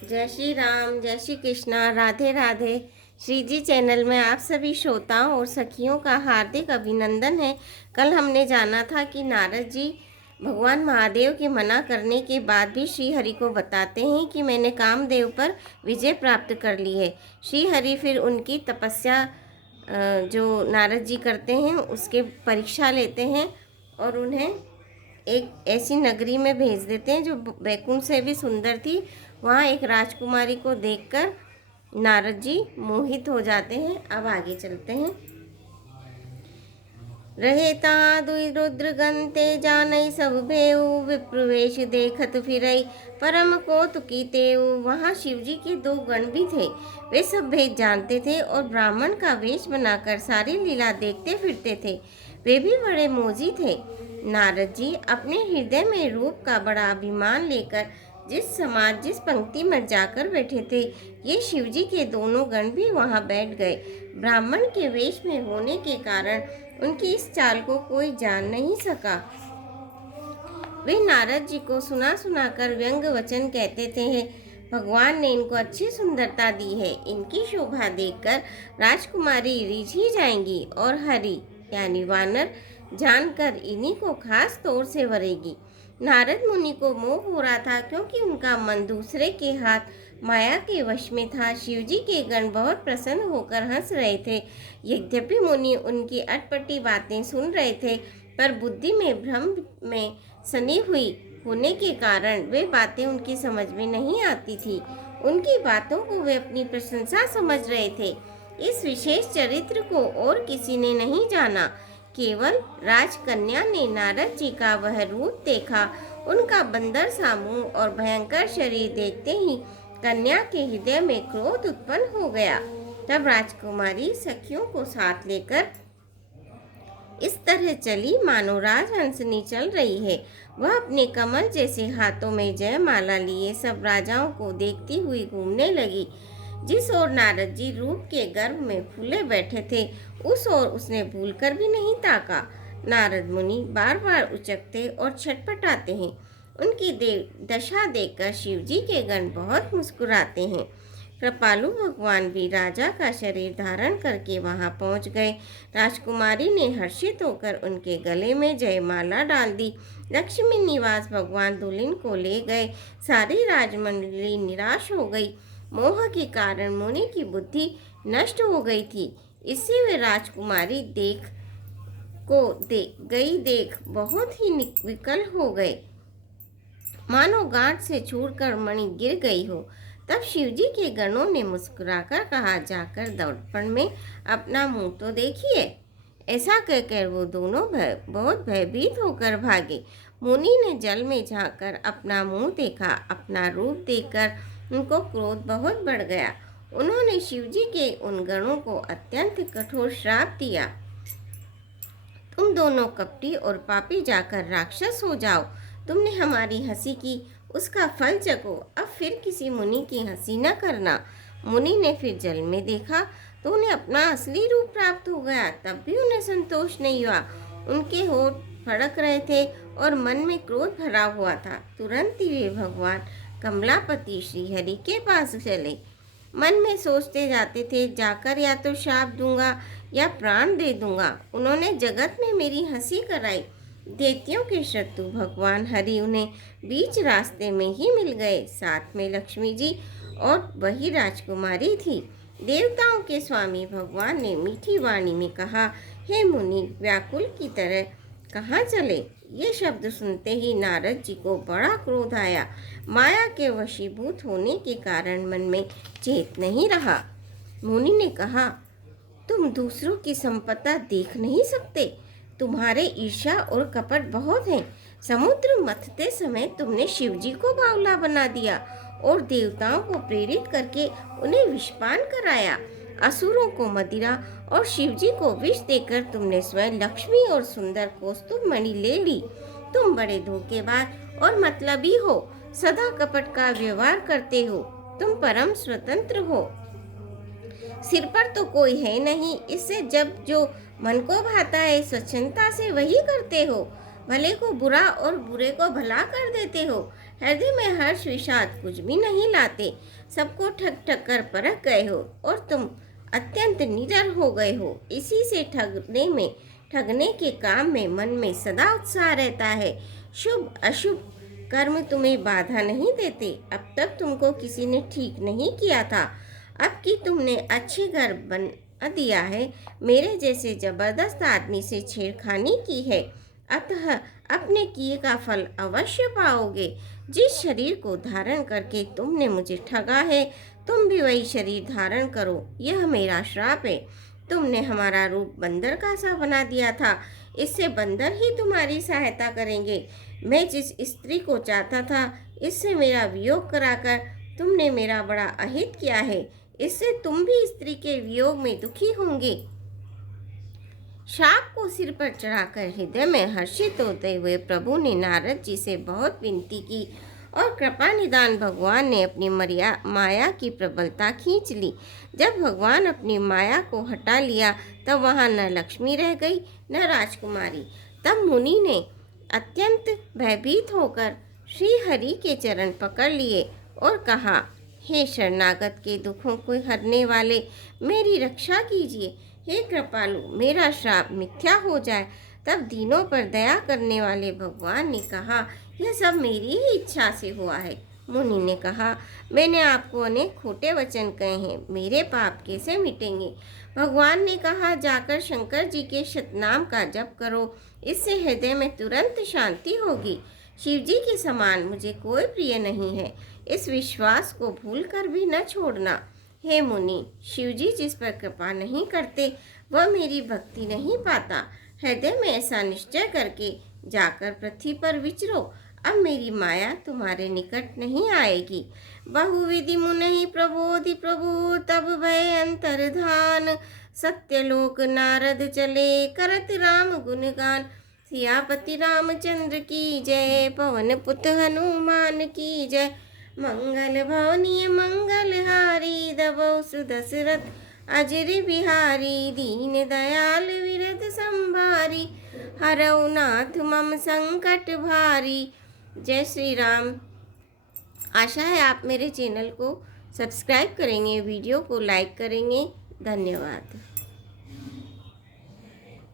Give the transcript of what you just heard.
जय श्री राम, जय श्री कृष्णा, राधे राधे। श्री जी चैनल में आप सभी श्रोताओं और सखियों का हार्दिक अभिनंदन है। कल हमने जाना था कि नारद जी भगवान महादेव के मना करने के बाद भी श्री हरि को बताते हैं कि मैंने कामदेव पर विजय प्राप्त कर ली है। श्री हरि फिर उनकी तपस्या जो नारद जी करते हैं उसके परीक्षा लेते हैं और उन्हें एक ऐसी नगरी में भेज देते हैं जो बैकुंठ से भी सुंदर थी। वहाँ एक राजकुमारी को देखकर नारद जी मोहित हो जाते हैं। अब आगे चलते हैं। रहे ता दुई रुद्र गंते जानई सब भेऊ विप्रवेश देखत फिरई परम कौतुकी तेऊ। वहाँ शिवजी के दो गण भी थे। वे सब भेद जानते थे और ब्राह्मण का वेश बनाकर सारी लीला देखते फिरते थे। वे भी बड़े मोजी थे। नारद जी अपने हृदय में रूप का बड़ा अभिमान लेकर जिस पंक्ति में जाकर बैठे थे, ये शिवजी के दोनों गण भी वहाँ बैठ गए। ब्राह्मण के वेश में होने के कारण उनकी इस चाल को कोई जान नहीं सका। वे नारद जी को सुना सुना कर व्यंग वचन कहते थे। भगवान ने इनको अच्छी सुंदरता दी है, इनकी शोभा देखकर राजकुमारी रिझी जाएंगी और हरि यानी वानर जानकर इन्हीं को खास तौर से वरेगी। नारद मुनि को मोह हो रहा था क्योंकि उनका मन दूसरे के हाथ माया के वश में था। शिवजी के गण बहुत प्रसन्न होकर हंस रहे थे। यद्यपि मुनि उनकी अटपटी बातें सुन रहे थे, पर बुद्धि में भ्रम में सनी हुई होने के कारण वे बातें उनकी समझ में नहीं आती थी। उनकी बातों को वे अपनी प्रशंसा समझ रहे थे। इस विशेष चरित्र को और किसी ने नहीं जाना, केवल राजकन्या ने नारद जी का वह रूप देखा। उनका बंदर सा मुंह और भयंकर शरीर देखते ही कन्या के हृदय में क्रोध उत्पन्न हो गया। तब राजकुमारी सखियों को साथ लेकर इस तरह चली मानो राजहंसनी चल रही है। वह अपने कमल जैसे हाथों में जयमाला लिए सब राजाओं को देखती हुई घूमने लगी। जिस ओर नारद जी रूप के गर्भ में फूले बैठे थे, उस ओर उसने भूलकर भी नहीं ताका। नारद मुनि बार बार उचकते और छटपटाते हैं। उनकी दशा देखकर शिवजी के गण बहुत मुस्कुराते हैं। कृपालु भगवान भी राजा का शरीर धारण करके वहां पहुंच गए। राजकुमारी ने हर्षित होकर उनके गले में जयमाला डाल दी। लक्ष्मी निवास भगवान दुल्हन को ले गए। सारी राजमंडली निराश हो गई। मोह के कारण मुनि की बुद्धि नष्ट हो गई थी। इससे वे राजकुमारी देख बहुत ही विकल हो गए, मानो गांठ से छूटकर मणि गिर गई हो। तब शिवजी के गणों ने मुस्कुराकर कहा, जाकर दर्पण में अपना मुंह तो देखिए। ऐसा कहकर वो दोनों बहुत भयभीत होकर भागे। मुनि ने जल में झांककर अपना मुंह देखा। अपना रूप देखकर उनको क्रोध बहुत बढ़ गया। उन्होंने शिवजी के उन गणों को अत्यंत कठोर श्राप दिया, तुम दोनों कपटी और पापी जाकर राक्षस हो जाओ। तुमने हमारी हंसी की, उसका फल चखो। अब फिर किसी मुनि की हंसी न करना। मुनि ने फिर जल में देखा तो उन्हें अपना असली रूप प्राप्त हो गया। तब भी उन्हें संतोष नहीं हुआ। उनके होठ फड़क रहे थे और मन में क्रोध भरा हुआ था। तुरंत ही वे भगवान कमलापति श्री हरि के पास चले। मन में सोचते जाते थे, जाकर या तो शाप दूंगा या प्राण दे दूंगा। उन्होंने जगत में मेरी हंसी कराई। दैत्यों के शत्रु भगवान हरि उन्हें बीच रास्ते में ही मिल गए। साथ में लक्ष्मी जी और वही राजकुमारी थी। देवताओं के स्वामी भगवान ने मीठी वाणी में कहा, हे मुनि, व्याकुल की तरह कहाँ चले? ये शब्द सुनते ही नारद जी को बड़ा क्रोध आया। माया के वशीभूत होने के कारण मन में चेत नहीं रहा। मुनि ने कहा, तुम दूसरों की संपदा देख नहीं सकते? तुम्हारे ईर्ष्या और कपट बहुत हैं। समुद्र मथते समय तुमने शिवजी को बावला बना दिया और देवताओं को प्रेरित करके उन्हें विषपान कराया। असुरों को मदिरा और शिवजी को विष देकर तुमने स्वयं लक्ष्मी और सुंदर कौस्तुभ मणि ले ली। तुम बड़े धोखेबाज और मतलबी हो, सदा कपट का व्यवहार करते हो। तुम परम स्वतंत्र हो, सिर पर तो कोई है नहीं, इससे जब जो मन को भाता है स्वच्छंदता से वही करते हो। भले को बुरा और बुरे को भला कर देते हो। हृदय में हर्ष विषाद कुछ भी नहीं लाते। सबको ठग ठग कर परख गए हो और तुम अत्यंत निडर हो गए हो। इसी से ठगने के काम में मन में सदा उत्साह रहता है। शुभ अशुभ कर्म तुम्हें बाधा नहीं देते। अब तक तुमको किसी ने ठीक नहीं किया था, अब कि तुमने अच्छे घर बना दिया है, मेरे जैसे जबरदस्त आदमी से छेड़खानी की है, अतः अपने किए का फल अवश्य पाओगे। जिस शरीर को धारण करके तुमने मुझे ठगा है, तुम भी वही शरीर धारण करो। यह मेरा श्राप है। तुमने हमारा रूप बंदर का सा बना दिया था, इससे बंदर ही तुम्हारी सहायता करेंगे। मैं जिस स्त्री को चाहता था, इससे मेरा वियोग कराकर तुमने मेरा बड़ा अहित किया है। इससे तुम भी स्त्री के वियोग में दुखी होंगे। श्राप को सिर पर चढ़ाकर हृदय में हर्षित होते हुए प्रभु ने नारद जी से बहुत विनती की और कृपा निदान भगवान ने अपनी माया की प्रबलता खींच ली। जब भगवान अपनी माया को हटा लिया तब वहाँ न लक्ष्मी रह गई न राजकुमारी। तब मुनि ने अत्यंत भयभीत होकर श्री हरि के चरण पकड़ लिए और कहा, हे शरणागत के दुखों को हरने वाले, मेरी रक्षा कीजिए। हे कृपालु, मेरा श्राप मिथ्या हो जाए। तब दीनों पर दया करने वाले भगवान ने कहा, यह सब मेरी ही इच्छा से हुआ है। मुनि ने कहा, मैंने आपको अनेक खोटे वचन कहे हैं, मेरे पाप कैसे मिटेंगे? भगवान ने कहा, जाकर शंकर जी के शतनाम का जप करो, इससे हृदय में तुरंत शांति होगी। शिव जी के समान मुझे कोई प्रिय नहीं है, इस विश्वास को भूल कर भी न छोड़ना। हे मुनि, शिव जी जिस पर कृपा नहीं करते वह मेरी भक्ति नहीं पाता। हृदय में ऐसा निश्चय करके जाकर पृथ्वी पर विचरो। अब मेरी माया तुम्हारे निकट नहीं आएगी। बहुविधि मुनि प्रबोधि प्रभु तब भय अंतर्धान। सत्यलोक नारद चले करत राम गुणगान। सियापति रामचंद्र की जय, पवन पुत हनुमान की जय। मंगल भवनीय मंगलहारी, दबौ सुदशरथ अजर बिहारी। दीन दयाल विरध संभारी, हरौ नाथ मम संकट भारी। जय श्री राम। आशा है आप मेरे चैनल को सब्सक्राइब करेंगे, वीडियो को लाइक करेंगे। धन्यवाद।